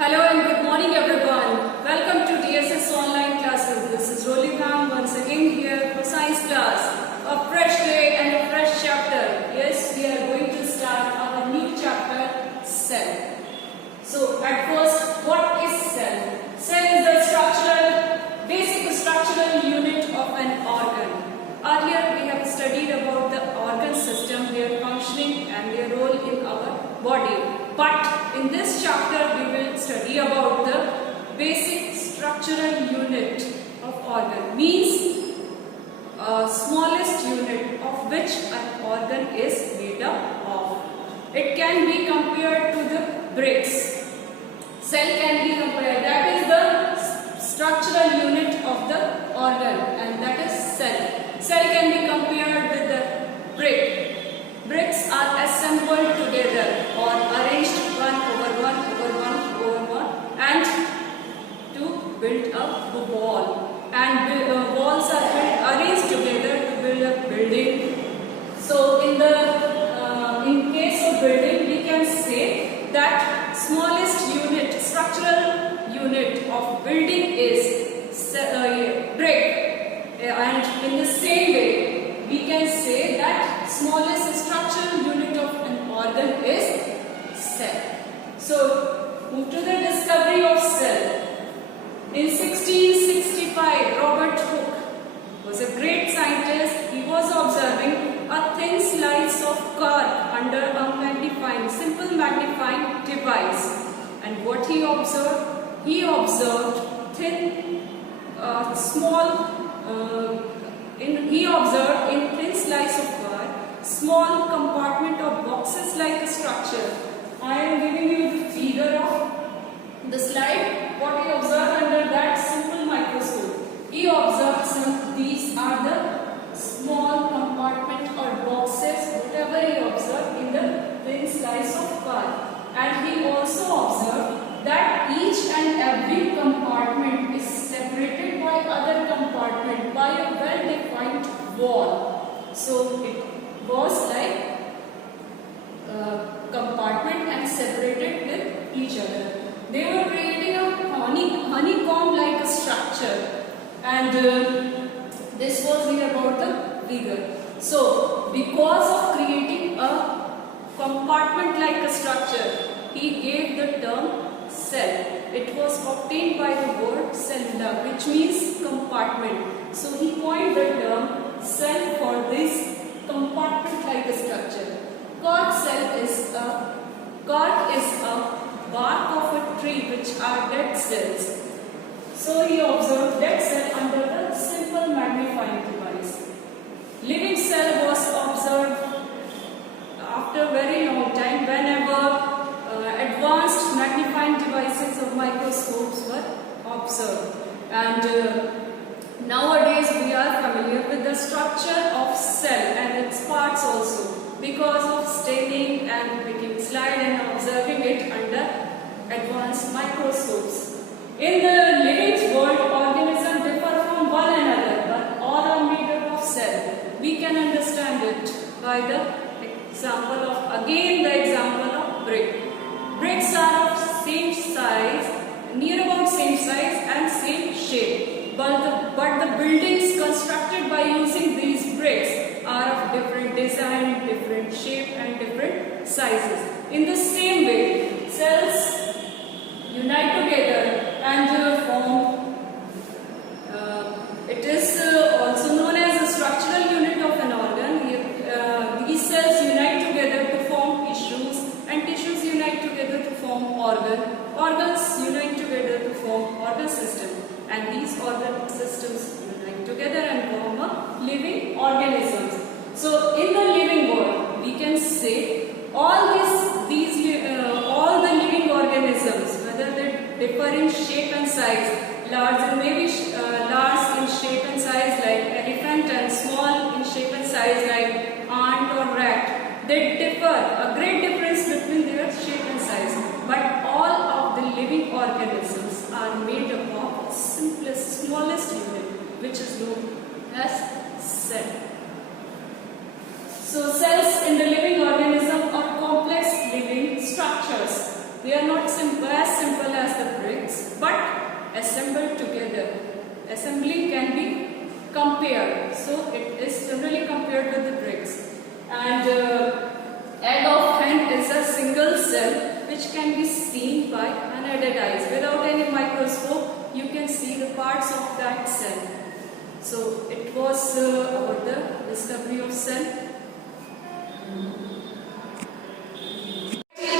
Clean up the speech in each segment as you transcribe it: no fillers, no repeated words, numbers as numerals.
Hello and good morning everyone. Welcome to DSS online classes. This is Rolika once again here for science class. A fresh day and a fresh chapter. Yes, we are going to start our new chapter, cell. So at first, what is cell? Cell is the basic structural unit of an organ. Earlier we have studied about the organ system, their functioning and their role in our body. But in this chapter we will study about the basic structural unit of organ. Means smallest unit of which an organ is made up of. It can be compared to the bricks. Cell can be compared. That is the structural unit of the organ, and that is cell. Cell can be compared with the brick. Bricks are assembled together or arranged one over one over one over one and to build a wall. And walls are arranged together to build a building. So in case of building, we can say that smallest unit, structural unit of building is brick. And in the same way, we can say that smallest structural unit of an organ is cell. So, move to the discovery of cell. In 1665, Robert Hooke was a great scientist. He was observing a thin slice of cork under a simple magnifying device. And what he observed? He observed he observed in thin slice of cork small compartment of boxes like a structure. I am giving you the figure of the slide. What he observed under that simple microscope. He observed these are the small compartment or boxes, whatever he observed in the thin slice of cork. And he also observed that each and every compartment is separated by other compartment by a well-defined wall. So it was like compartment and separated with each other. They were creating a honeycomb-like structure, and this was here about the figure. So because of creating a compartment-like structure, he gave the term cell. It was obtained by the word cellula, which means compartment. So he coined the term cell for this compartment-like structure. Cork is a bark of a tree, which are dead cells. So he observed dead cell under the simple magnifying device. Living cell was observed after very long time whenever advanced magnifying devices of microscopes were observed. And nowadays we are familiar with the structure of cell and its parts also because of staining and making slide and observing it under advanced microscopes. In the living world, organisms differ from one another, but all are made up of cell. We can understand it by the example of brick. Bricks are of same size, near about same size and same shape. But the buildings constructed by using these bricks are of different design, different shape and different sizes. In the same way, cells unite together and form. It is also known as a structural unit of an organ. These cells unite together to form tissues, and tissues unite together to form organs unite together to form organ system, and these organ systems unite together and form a living organisms. So in the living world, we can say all the living organisms, whether they differ in shape and size, large in shape and size like elephant, and small in shape and size like ant or rat. They differ, a great difference between their shape and size, but all of the living organisms are made up of smallest unit, which is known as cell. So cells in the living organism are complex living structures. They are not as simple as the bricks, but assembled together. Assembly can be compared, so it is generally compared with the bricks. And egg of hen is a single cell which can be seen by unaided eyes. Without any microscope, you can see the parts of that cell. So it was about the discovery of cell.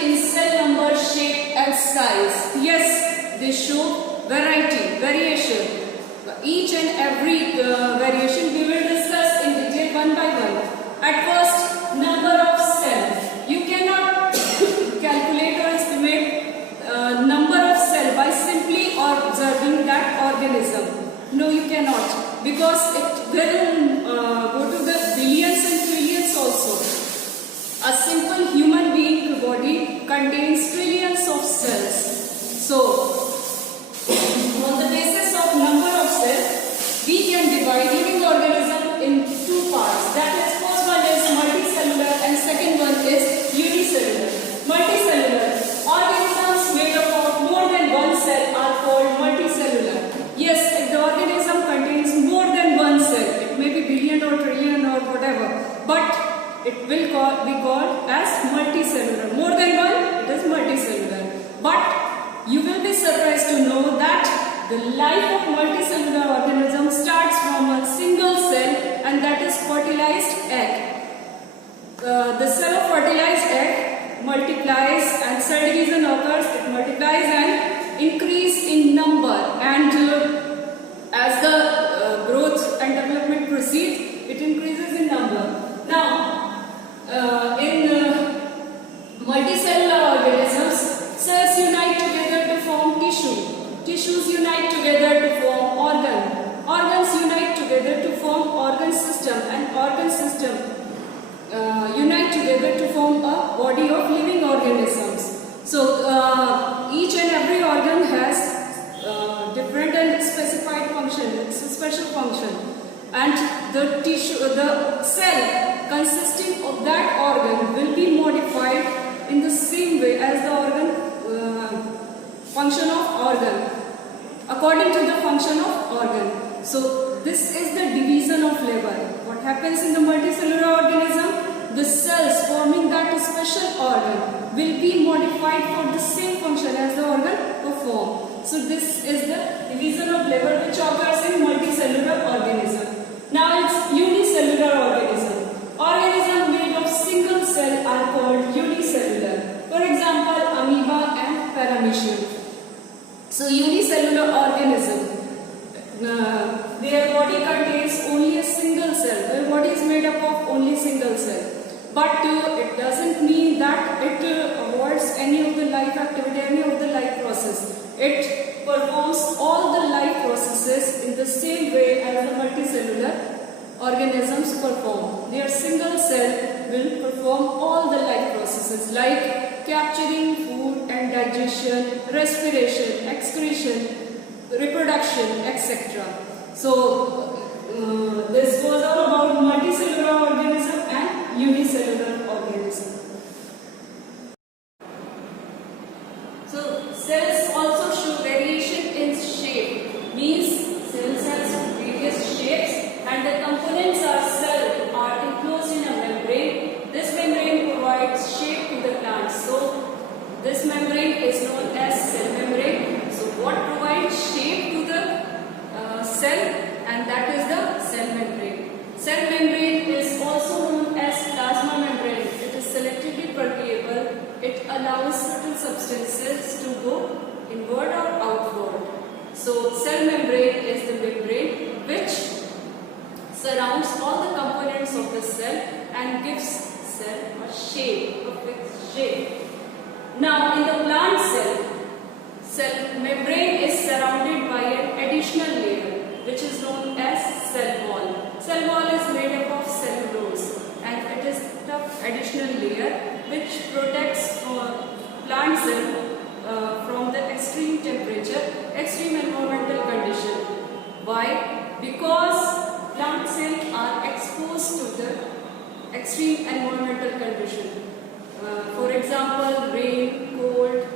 In cell number, shape and size. Yes, they show variation. Each and every variation we will discuss in detail one by one. At first, number of cells. You cannot calculate or estimate number of cells by simply observing that organism. No, you cannot, because it will go to the billions and trillions also. A simple human being body contains trillions of cells. So, on the basis of number of cells, we can divide living organism in two parts. That is, first one is multicellular and second one is unicellular. Multicellular organisms made up of more than one cell are called multicellular. Yes, if the organism contains more than one cell, it may be billion or trillion or whatever, but it will be called as multicellular. More than one, it is multicellular. But you will be surprised to know that the life of multicellular organism starts from a single cell, and that is fertilized egg. The cell of fertilized egg multiplies and cell division occurs. It multiplies and increase in number, and as the growth and development proceeds, it increases in number. Now, in multicellular organisms, cells unite together to form tissue. Tissues unite together to form organ. Organs unite together to form organ system, and organ system unite together to form a body of living organisms. So each and every organ has different and specified function. It's a special function, and the tissue, the cell consisting of that organ will be modified in the same way as the organ function of organ, according to the function of organ. So this is the division of labor. What happens in the multicellular organism? The cells forming that special organ will be modified for the same function as the organ perform. So this is the division of labor which occurs in multicellular organism. Now it's unicellular organism. Organism made of single cell are called unicellular. For example, amoeba and paramecium. So unicellular organism, their body contains only a single cell. Their body is made up of only single cell. But it doesn't mean that it avoids any of the life activity, any of the life process. It performs all the life processes in the same way as the multicellular organisms perform. Their single cell will perform all the life processes like capturing food and digestion, respiration, excretion, reproduction, etc. So this was all about multicellular organism and unicellular organism. So cells also show variation in shape, means cells has various shapes, and the components are enclosed in a membrane. This membrane provides shape to the plant. So this membrane is known as cell membrane. So what provides shape to the cell? And that is the cell membrane. Cell membrane is also known as plasma membrane. It is selectively permeable. It allows certain substances to go inward or outward. So cell membrane is the membrane which surrounds all the components of the cell and gives cell a shape, a fixed shape. Now in the plant cell membrane is surrounded by an additional layer which is known as cell wall. Cell wall is made up of cellulose, and it is the additional layer which protects plant cell from the extreme temperature, extreme environmental condition. Why? Because plant cells are exposed to the extreme environmental condition. For example, rain, cold,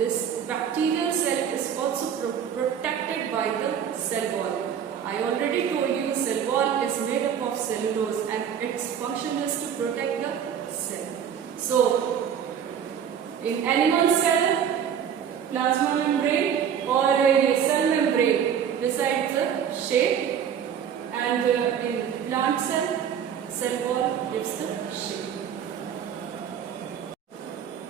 this bacterial cell is also protected by the cell wall. I already told you cell wall is made up of cellulose and its function is to protect the cell. So, in animal cell, plasma membrane or a cell membrane decides the shape, and in plant cell wall gives the shape.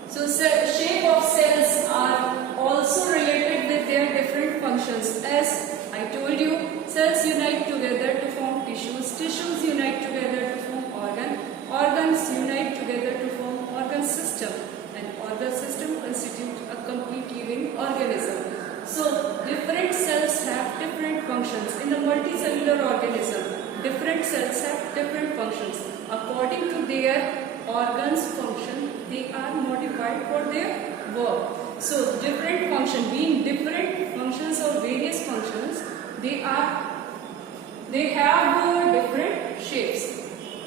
So, shape of cells are also related with their different functions. As I told you, cells unite together to form tissues, tissues unite together to form organs unite together to form organ system, and organ system constitute a complete living organism. So, different cells have different functions. In the multicellular organism, different cells have different functions. According to their organs function, they are modified for their work. So, different function, being different functions or various functions, they have different shapes.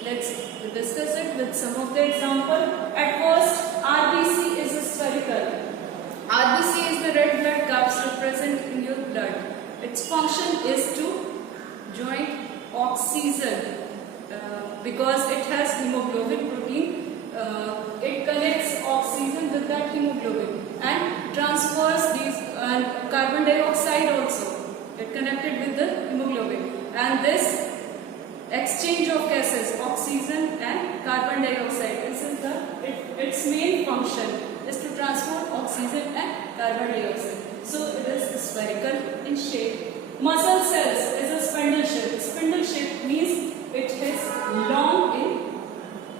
Let's discuss it with some of the example. At first, RBC is a spherical. RBC is the red blood capsule present in your blood. Its function is to join oxygen because it has hemoglobin protein. It connects oxygen with that hemoglobin and transfers these carbon dioxide also. It connected with the hemoglobin, and this exchange of gases, oxygen and carbon dioxide, this is its main function is to transport oxygen and carbon dioxide. So it is spherical in shape. Muscle cells is a spindle shape. Spindle shape means it is long in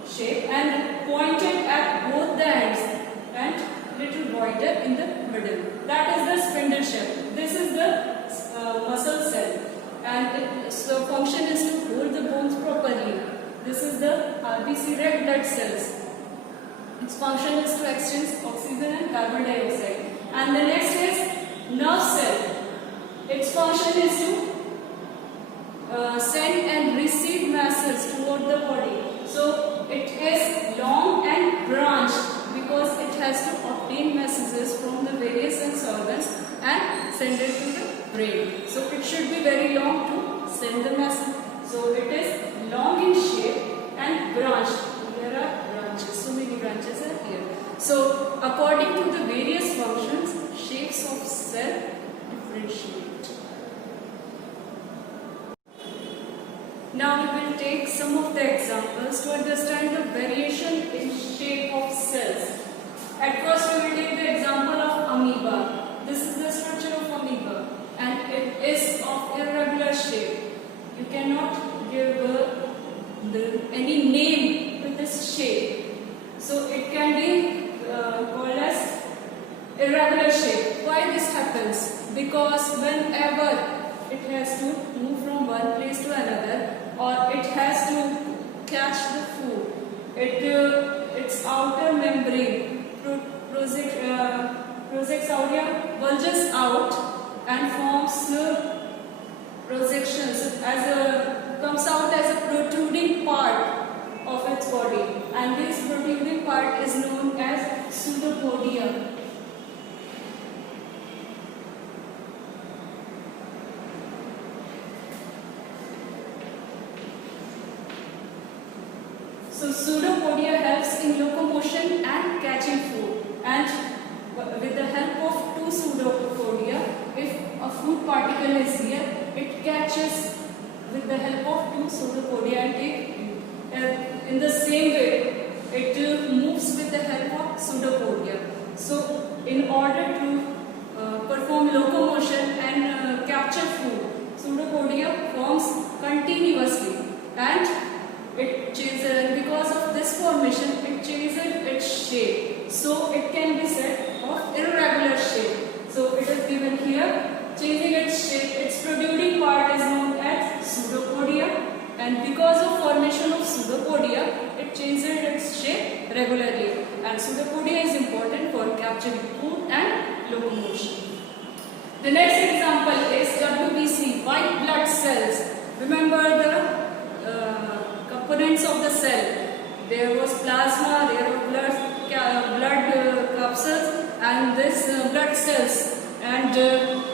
shape and pointed at both the ends and little wider in the middle. That is the spindle shape. This is the muscle cell, and its function is to hold the bones properly. This is the RBC, red blood cells. Its function is to exchange oxygen and carbon dioxide. And the next is nerve cell. Its function is to send and receive masses toward the body. So it is long and branched because it has to obtain messages from the various sense organs and send it to the brain. So it should be very long to send the message. So it is long in shape and branched. There are branches. So many branches are here. So according to the various functions, shapes of cell differentiate. Now we will take some of the examples to understand the variation in shape of cells. At first we will take the example of amoeba. This is the structure of amoeba and it is of irregular shape. You cannot give any name to this shape. So it can be called as irregular shape. Why this happens? Because whenever it has to move from one place to another, or it has to catch the food, its outer membrane projects out here, bulges out and forms projections comes out as a protruding part of its body, and this protruding part is known as pseudopodia. So pseudopodia helps in locomotion and catching food, and with the help of two pseudopodia, if a food particle is here, it catches with the help of two pseudopodia and in the same way it moves with the help of pseudopodia. So in order to perform locomotion and capture food, pseudopodia forms continuously, and it changes, and because of this formation it changes its shape, so it can be said of irregular shape. So it is given here, changing its shape, its protruding part is known as pseudopodia, and because of formation of pseudopodia it changes its shape regularly, and pseudopodia is important for capturing food and locomotion. The next example is WBC, white blood cells. Remember the components of the cell. There was plasma, there were blood capsules, and this blood blood cells, and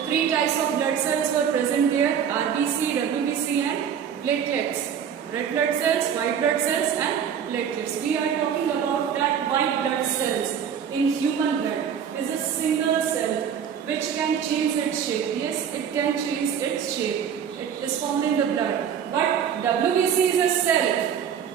three types of blood cells were present there: RBC, WBC, and platelets. Red blood cells, white blood cells, and platelets. We are talking about that white blood cells in human blood is a single cell which can change its shape. Yes, it can change its shape. It is formed in the blood. But WBC is a cell,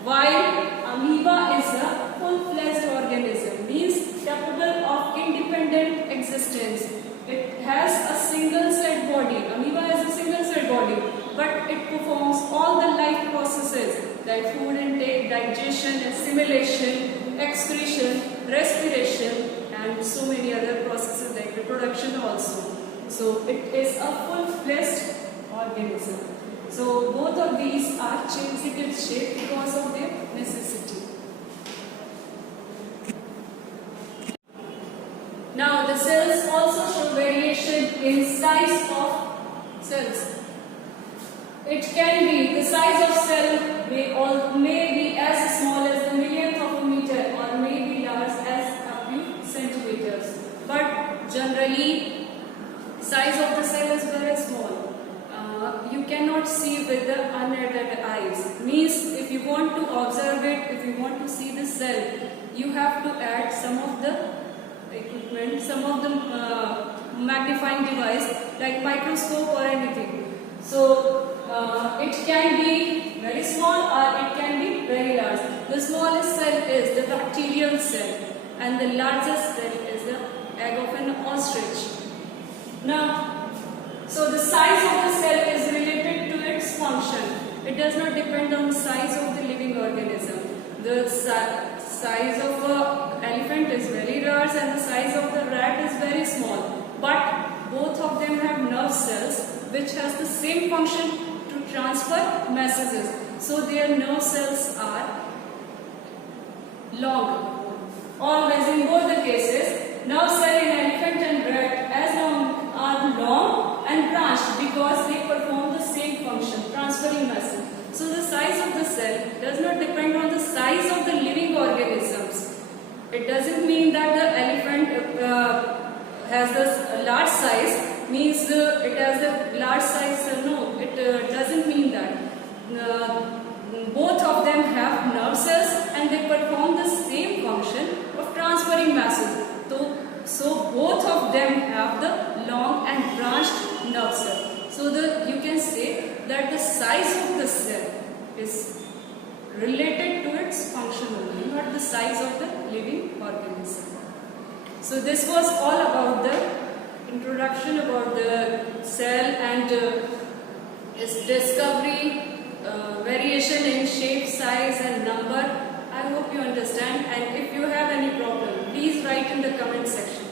while amoeba is a full-fledged organism, means capable of independent existence. It has a single-celled body. Amoeba is a single-celled body, but it performs all the life processes like food intake, digestion, assimilation, excretion, respiration, and so many other processes like reproduction also. So it is a full-fledged organism. So both of these are changing its shape because of their necessity. Now the cells also show variation in size of cells. It can be, the size of cell may be as small as the millionth of a meter or may be large as a few centimeters. But generally, size of the cell is very small. You cannot see with the unaided eyes. Means if you want to observe it, if you want to see the cell, you have to add some of the equipment, some of the magnifying device like microscope or anything. So it can be very small or it can be very large. The smallest cell is the bacterial cell and the largest cell is the egg of an ostrich. Now, so the size of the cell is related to its function. It does not depend on the size of the living organism. The size of an elephant is very large and the size of the rat is very small. But both of them have nerve cells which has the same function to transfer messages. So their nerve cells are long. Always in both the cases, nerve cell in elephant and rat are long and branched because they perform the same function, transferring message. So the size of the cell does not depend on the size of the living organisms. It doesn't mean that the elephant has this large size, means it has a large size. No, it doesn't mean that. Both of them have nerve cells and they perform the same function of transferring message. So both of them have the long and branched nerve cell. So you can say that the size of the cell is related to its function only, not the size of the living organism. So this was all about the introduction about the cell and its discovery, variation in shape, size and number. I hope you understand, and if you have any problem, please write in the comment section.